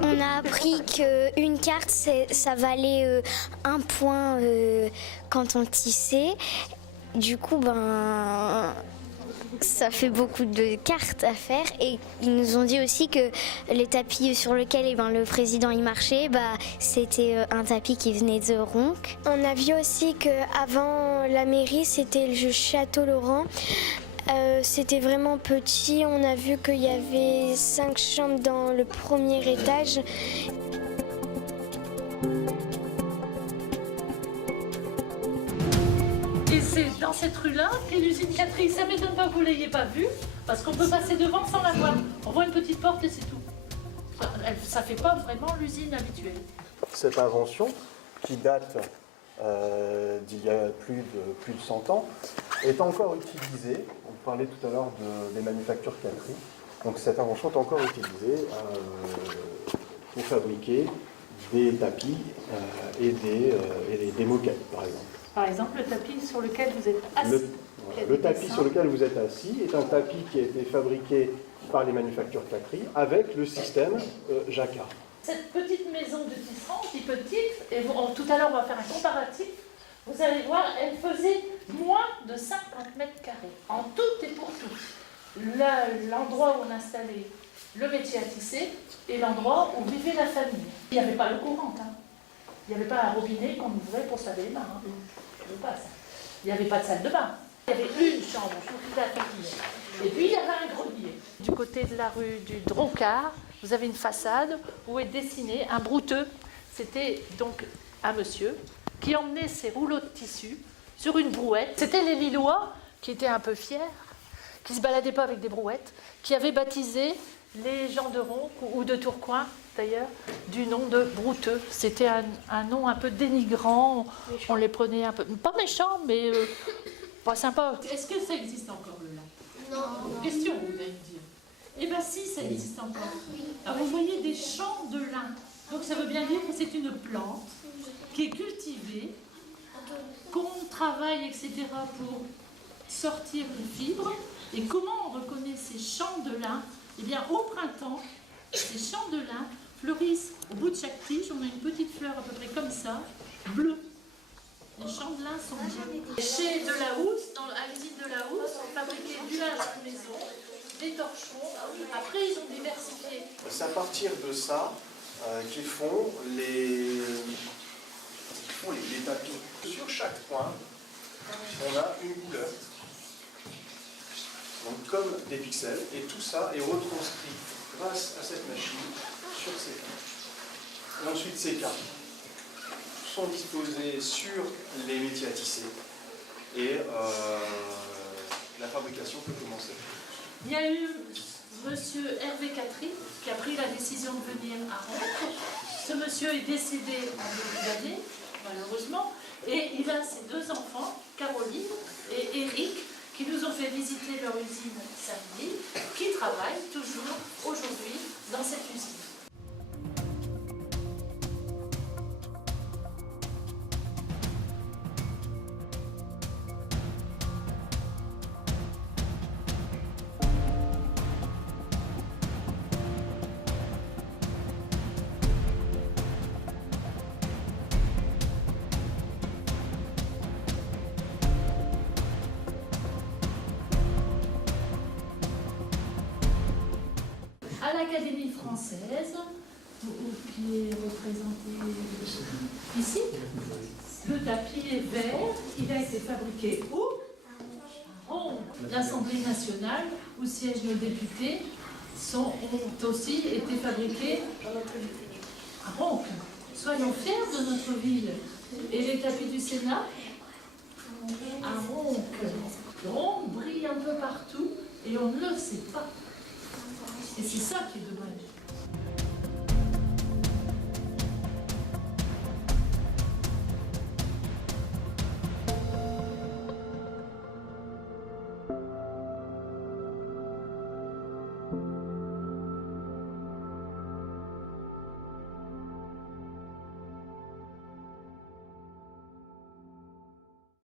On a appris qu'une carte, ça valait un point quand on tissait. Du coup, ça fait beaucoup de cartes à faire. Et ils nous ont dit aussi que les tapis sur lesquels le président y marchait, c'était un tapis qui venait de Ronques. On a vu aussi qu'avant la mairie, c'était le Château Laurent. C'était vraiment petit. On a vu qu'il y avait 5 chambres dans le premier étage. Et c'est dans cette rue-là qu'est l'usine Catherine. Ça ne m'étonne pas que vous ne l'ayez pas vue, parce qu'on peut passer devant sans la voir. On voit une petite porte et c'est tout. Ça ne fait pas vraiment l'usine habituelle. Cette invention, qui date d'il y a plus de 100 ans, est encore utilisée. On parlait tout à l'heure des manufactures Catherine. Donc cette invention est encore utilisée pour fabriquer des tapis et des moquettes, par exemple. Par exemple, le tapis sur lequel vous êtes assis. Le tapis sur lequel vous êtes assis est un tapis qui a été fabriqué par les manufactures Catherine avec le système Jacquard. Cette petite maison de tisserand, qui est petite, et tout à l'heure on va faire un comparatif, vous allez voir, elle faisait moins de 50 mètres carrés, en tout et pour tout. L'endroit où on installait le métier à tisser et l'endroit où vivait la famille. Il n'y avait pas l'eau courante, hein. Il n'y avait pas un robinet qu'on ouvrait pour se laver les mains. Hein. Il n'y avait pas de salle de bain. Il y avait une chambre, toute la cuisine. Et puis il y avait un grenier. Du côté de la rue du Drocard, vous avez une façade où est dessiné un brouteux. C'était donc un monsieur qui emmenait ses rouleaux de tissu sur une brouette. C'était les Lillois qui étaient un peu fiers, qui ne se baladaient pas avec des brouettes, qui avaient baptisé les gens de Ronques ou de Tourcoing, d'ailleurs, du nom de brouteux. C'était un nom un peu dénigrant, on les prenait un peu, pas méchants, mais pas sympa. Est-ce que ça existe encore le lin? Non. Question, vous allez me dire. Eh bien si, ça existe encore. Alors vous voyez des champs de lin. Donc ça veut bien dire que c'est une plante qui est cultivée, qu'on travaille, etc. pour sortir les fibres. Et comment on reconnaît ces champs de lin? Eh bien au printemps, ces champs de lin fleurissent au bout de chaque tige. On a une petite fleur à peu près comme ça, bleue. Les champs de lin sont bleus. Chez Delahousse, à l'usine Delahousse, on fabriquait du linge de maison, des torchons. Après, ils ont diversifié. C'est à partir de ça qu'ils font les tapis. Sur chaque point, on a une couleur. Donc comme des pixels, et tout ça est retranscrit grâce à cette machine sur ces cartes. Et ensuite, ces cartes sont disposées sur les métiers à tisser et la fabrication peut commencer. Il y a eu monsieur Hervé Catherine qui a pris la décision de venir à Ronques. Ce monsieur est décédé en début d'année, malheureusement, et il a ses 2 enfants, Caroline et Eric, qui nous ont fait visiter leur usine samedi, qui travaillent toujours aujourd'hui dans cette usine. À l'Académie française, qui est représentée ici, le tapis est vert, il a été fabriqué où? L'Assemblée nationale, où siègent nos députés, ont aussi été fabriqués à Ronques. Soyons fiers de notre ville. Et les tapis du Sénat? À Ronques. Ronques brille un peu partout et on ne le sait pas. Et c'est ça qui est dommage.